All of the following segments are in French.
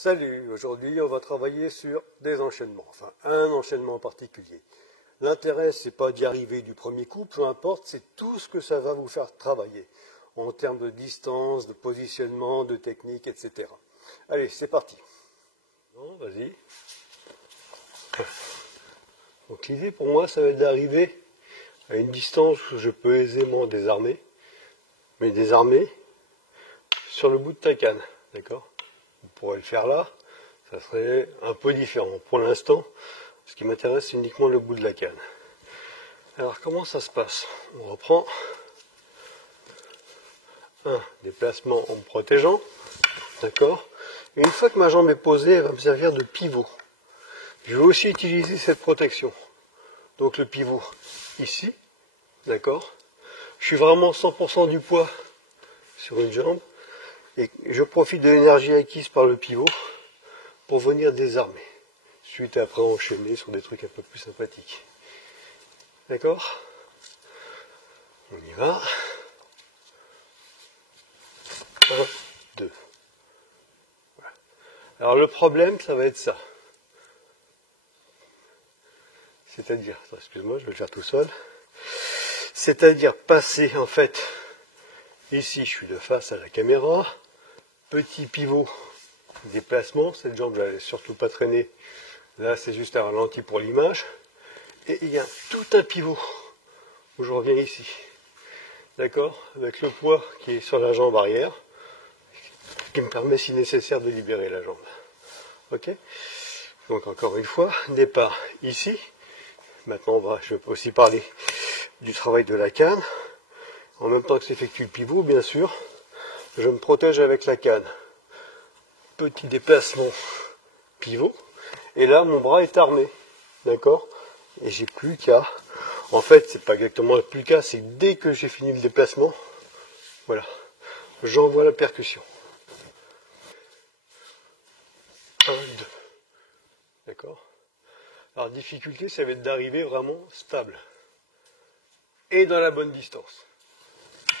Salut, aujourd'hui on va travailler sur des enchaînements, enfin un enchaînement en particulier. L'intérêt c'est pas d'y arriver du premier coup, peu importe, c'est tout ce que ça va vous faire travailler en termes de distance, de positionnement, de technique, etc. Allez, c'est parti. Non, vas-y. Donc l'idée pour moi ça va être d'arriver à une distance où je peux aisément désarmer, mais désarmer sur le bout de ta canne, d'accord? Vous pourrez le faire là, ça serait un peu différent. Pour l'instant, ce qui m'intéresse, c'est uniquement le bout de la canne. Alors, comment ça se passe? On reprend un déplacement en me protégeant, d'accord? Et une fois que ma jambe est posée, elle va me servir de pivot. Je vais aussi utiliser cette protection. Donc le pivot ici, d'accord? Je suis vraiment 100% du poids sur une jambe. Et je profite de l'énergie acquise par le pivot pour venir désarmer. Ensuite, après, enchaîner sur des trucs un peu plus sympathiques. D'accord? On y va. 1, 2. Voilà. Alors, le problème, ça va être ça. C'est-à-dire, excuse-moi, je vais le faire tout seul. C'est-à-dire passer, en fait, ici, je suis de face à la caméra. Petit pivot, déplacement. Cette jambe, je ne vais surtout pas traîner. Là, c'est juste un ralenti pour l'image. Et il y a tout un pivot où je reviens ici. D'accord? Avec le poids qui est sur la jambe arrière, qui me permet, si nécessaire, de libérer la jambe. Ok? Donc, encore une fois, départ ici. Maintenant, je vais aussi parler du travail de la canne. En même temps que s'effectue le pivot, bien sûr, je me protège avec la canne. Petit déplacement pivot. Et là, mon bras est armé. D'accord? Et j'ai plus qu'à... En fait, c'est pas exactement plus qu'à, c'est que dès que j'ai fini le déplacement, voilà, j'envoie la percussion. 1, 2. D'accord? Alors, difficulté, ça va être d'arriver vraiment stable. Et dans la bonne distance.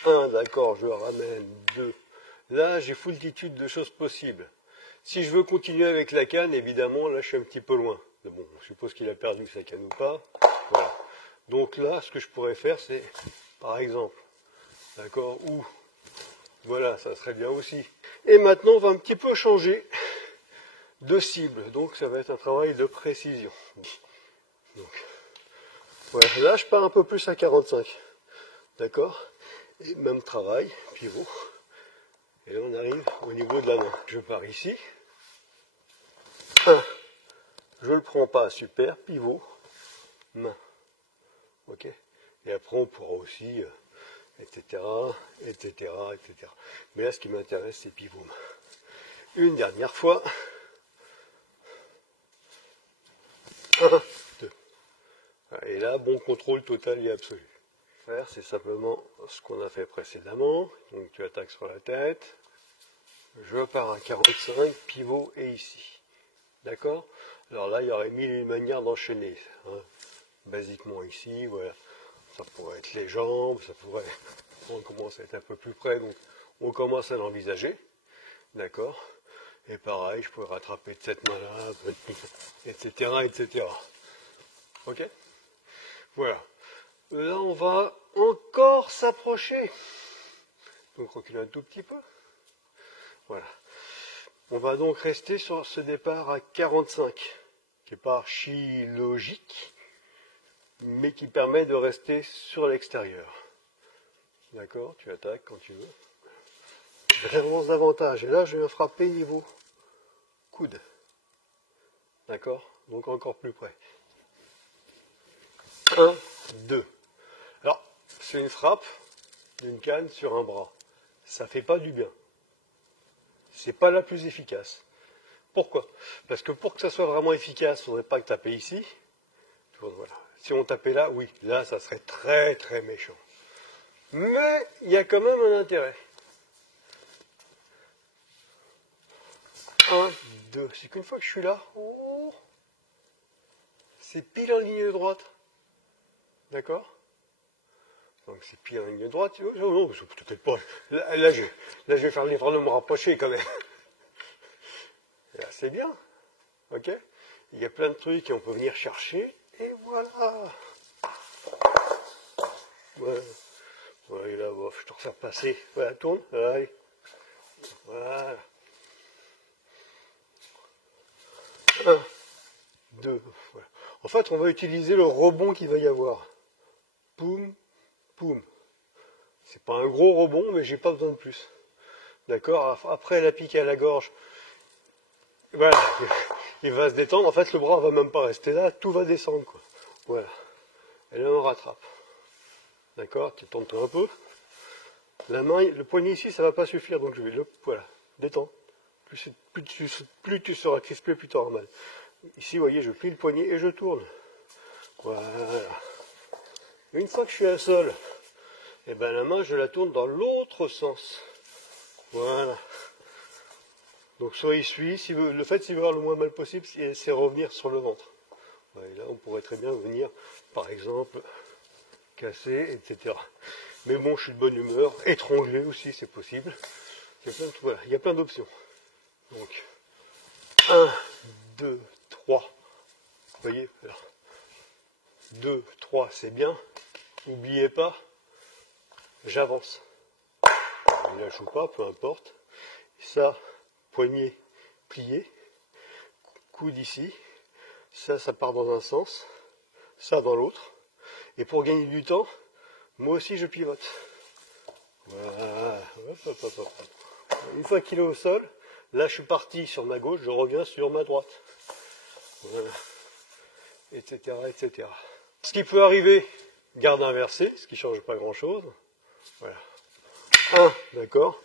1, d'accord, je ramène. 2. Là, j'ai foultitude de choses possibles. Si je veux continuer avec la canne, évidemment, là, je suis un petit peu loin. Mais bon, on suppose qu'il a perdu sa canne ou pas. Voilà. Donc là, ce que je pourrais faire, c'est, par exemple, d'accord, ou, voilà, ça serait bien aussi. Et maintenant, on va un petit peu changer de cible. Donc, ça va être un travail de précision. Donc, voilà. Là, je pars un peu plus à 45. D'accord? Et même travail, pivot. Et là, on arrive au niveau de la main. Je pars ici. 1. Je le prends pas, super, pivot, main. Ok? Et après, on pourra aussi, etc., etc., etc. Mais là, ce qui m'intéresse, c'est pivot, main. Une dernière fois. 1, 2. Et là, bon contrôle total et absolu. Faire, c'est simplement ce qu'on a fait précédemment. Donc, tu attaques sur la tête. Je pars à 45, pivot et ici. D'accord? Alors là, il y aurait mille et une manières d'enchaîner. Hein. Basiquement ici, voilà. Ça pourrait être les jambes, ça pourrait... On commence à être un peu plus près, donc on commence à l'envisager. D'accord? Et pareil, je pourrais rattraper de cette main-là, etc., etc. Ok? Voilà. Là, on va encore s'approcher. Donc, recule un tout petit peu. Voilà. On va donc rester sur ce départ à 45, qui n'est pas archi logique, mais qui permet de rester sur l'extérieur. D'accord? Tu attaques quand tu veux. J'avance davantage. Et là, je vais frapper niveau coude. D'accord? Donc encore plus près. 1, 2. Alors, c'est une frappe d'une canne sur un bras. Ça ne fait pas du bien. C'est pas la plus efficace. Pourquoi? Parce que pour que ça soit vraiment efficace, il ne faudrait pas que taper ici. Voilà. Si on tapait là, oui, là, ça serait très très méchant. Mais il y a quand même un intérêt. 1, 2. C'est qu'une fois que je suis là, oh, c'est pile en ligne droite. D'accord? Donc c'est pile en ligne droite. Non, peut-être pas. Là, je vais faire l'effort de me rapprocher quand même. C'est bien, ok? Il y a plein de trucs et on peut venir chercher, et voilà. Ouais. Ouais, là, bon, je te refais passer. Voilà, tourne, allez. Voilà. 1, 2, voilà. En fait, on va utiliser le rebond qu'il va y avoir. Poum, poum. C'est pas un gros rebond, mais j'ai pas besoin de plus. D'accord? Après la pique à la gorge, voilà, il va se détendre. En fait, le bras va même pas rester là, tout va descendre, quoi. Voilà. Et là, on rattrape. D'accord? Tu tournes un peu. La main, le poignet ici, ça va pas suffire, donc je vais le, voilà, détends. Plus tu seras crispé, plus tu auras mal. Ici, vous voyez, je plie le poignet et je tourne. Voilà. Une fois que je suis à sol, et ben la main, je la tourne dans l'autre sens. Voilà. Donc soit il suit, le fait s'il veut avoir le moins mal possible, c'est revenir sur le ventre. Ouais, là, on pourrait très bien venir, par exemple, casser, etc. Mais bon, je suis de bonne humeur, étrangler aussi, c'est possible. Voilà, il y a plein d'options. Donc, 1, 2, 3. Vous voyez, alors, 2, 3, c'est bien. N'oubliez pas, j'avance. Je ne lâche pas, peu importe. Ça, poignet plié, coude ici. Ça part dans un sens, ça dans l'autre. Et pour gagner du temps, moi aussi je pivote. Voilà. Une fois qu'il est au sol, là je suis parti sur ma gauche, je reviens sur ma droite. Voilà. Etc. etc. Ce qui peut arriver, garde inversée, ce qui ne change pas grand chose. Voilà. 1, d'accord.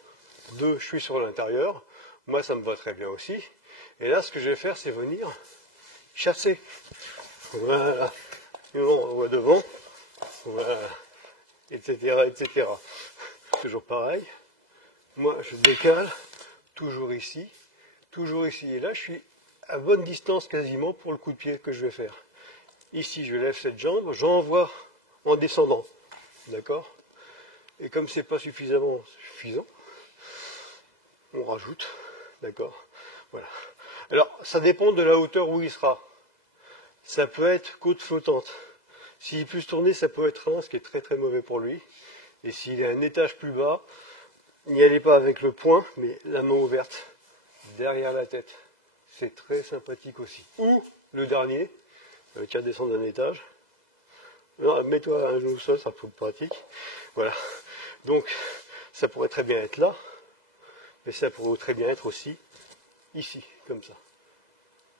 2, je suis sur l'intérieur. Moi ça me va très bien aussi. Et là ce que je vais faire, c'est venir chasser. Voilà. Et on voit devant. Voilà. Etc. etc. Toujours pareil. Moi je décale. Toujours ici. Toujours ici. Et là je suis à bonne distance quasiment pour le coup de pied que je vais faire. Ici je lève cette jambe. J'envoie en descendant. D'accord? Et comme c'est pas suffisamment suffisant, on rajoute. D'accord? Voilà. Alors, ça dépend de la hauteur où il sera. Ça peut être côte flottante. S'il est plus tourné, ça peut être un, ce qui est très très mauvais pour lui. Et s'il est un étage plus bas, n'y allez pas avec le poing, mais la main ouverte, derrière la tête. C'est très sympathique aussi. Ou le dernier, qui a descendu d'un étage. Non, mets-toi à un genou au sol, ça peut être pratique. Voilà. Donc, ça pourrait très bien être là, mais ça pourrait très bien être aussi ici, comme ça.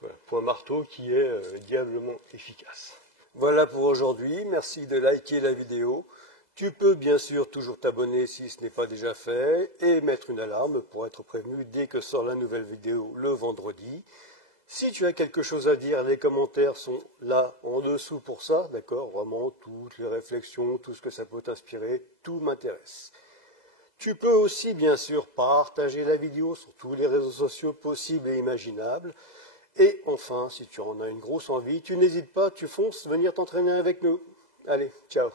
Voilà, point marteau qui est diablement efficace. Voilà pour aujourd'hui, merci de liker la vidéo. Tu peux bien sûr toujours t'abonner si ce n'est pas déjà fait et mettre une alarme pour être prévenu dès que sort la nouvelle vidéo le vendredi. Si tu as quelque chose à dire, les commentaires sont là en dessous pour ça, d'accord? Vraiment, toutes les réflexions, tout ce que ça peut t'inspirer, tout m'intéresse. Tu peux aussi, bien sûr, partager la vidéo sur tous les réseaux sociaux possibles et imaginables. Et enfin, si tu en as une grosse envie, tu n'hésites pas, tu fonces, venir t'entraîner avec nous. Allez, ciao!